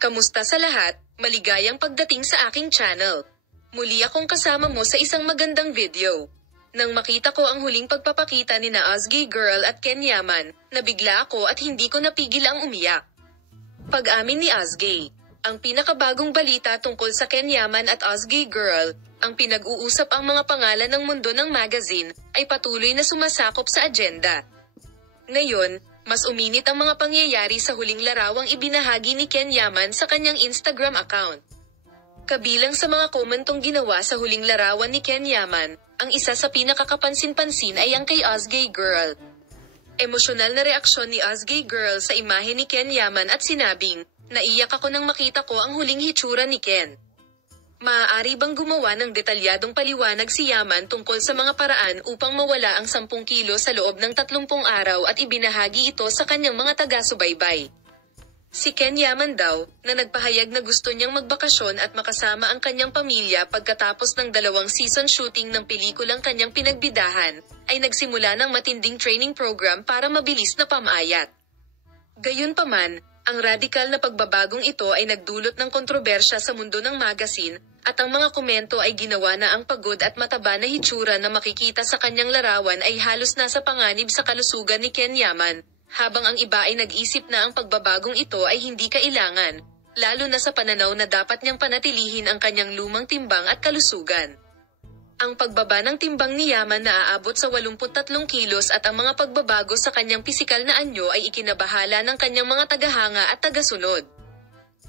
Kamusta sa lahat? Maligayang pagdating sa aking channel. Muli akong kasama mo sa isang magandang video. Nang makita ko ang huling pagpapakita ni na Ozgie Girl at Ken Yaman, nabigla ako at hindi ko napigil ang umiyak. Pag-amin ni Ozgie, ang pinakabagong balita tungkol sa Ken Yaman at Ozgie Girl, ang pinag-uusap ang mga pangalan ng mundo ng magazine, ay patuloy na sumasakop sa agenda. Ngayon, mas uminit ang mga pangyayari sa huling larawang ibinahagi ni Ken Yaman sa kanyang Instagram account. Kabilang sa mga komentong ginawa sa huling larawan ni Ken Yaman, ang isa sa pinakakapansin-pansin ay ang kay Ozgie Girl. Emosyonal na reaksyon ni Ozgie Girl sa imahe ni Ken Yaman at sinabing, "Naiyak ako nang makita ko ang huling hitsura ni Ken." Maaari bang gumawa ng detalyadong paliwanag si Yaman tungkol sa mga paraan upang mawala ang 10 kilo sa loob ng 30 araw at ibinahagi ito sa kanyang mga taga-subaybay? Si Ken Yaman daw, na nagpahayag na gusto niyang magbakasyon at makasama ang kanyang pamilya pagkatapos ng 2 season shooting ng pelikulang kanyang pinagbidahan, ay nagsimula ng matinding training program para mabilis na pamayat. Gayunpaman, ang radikal na pagbabagong ito ay nagdulot ng kontrobersya sa mundo ng magazine, at ang mga komento ay ginawa na ang pagod at mataba na hitsura na makikita sa kanyang larawan ay halos nasa panganib sa kalusugan ni Ken Yaman, habang ang iba ay nag-isip na ang pagbabagong ito ay hindi kailangan, lalo na sa pananaw na dapat niyang panatilihin ang kanyang lumang timbang at kalusugan. Ang pagbaba ng timbang ni Yaman na aabot sa 83 kilos at ang mga pagbabago sa kanyang pisikal na anyo ay ikinabahala ng kanyang mga tagahanga at tagasunod.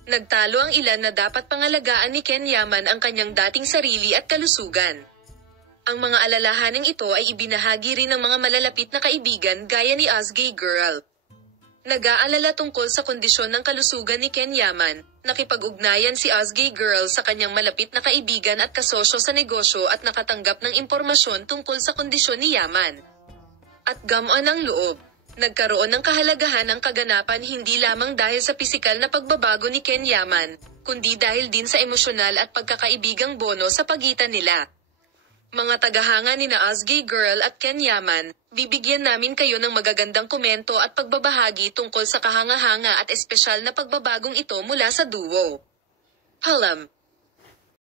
Nagtalo ang ilan na dapat pangalagaan ni Ken Yaman ang kanyang dating sarili at kalusugan. Ang mga alalahaning ito ay ibinahagi rin ng mga malalapit na kaibigan gaya ni Ozgie Girl. Nag-aalala tungkol sa kondisyon ng kalusugan ni Ken Yaman, nakipag-ugnayan si Ozgie Girl sa kanyang malapit na kaibigan at kasosyo sa negosyo at nakatanggap ng impormasyon tungkol sa kondisyon ni Yaman. At gamaan ang loob, nagkaroon ng kahalagahan ang kaganapan hindi lamang dahil sa pisikal na pagbabago ni Ken Yaman, kundi dahil din sa emosyonal at pagkakaibigang bono sa pagitan nila. Mga tagahanga ni na Ozgie Girl at Ken Yaman, bibigyan namin kayo ng magagandang komento at pagbabahagi tungkol sa kahanga-hanga at espesyal na pagbabagong ito mula sa duo. Palam.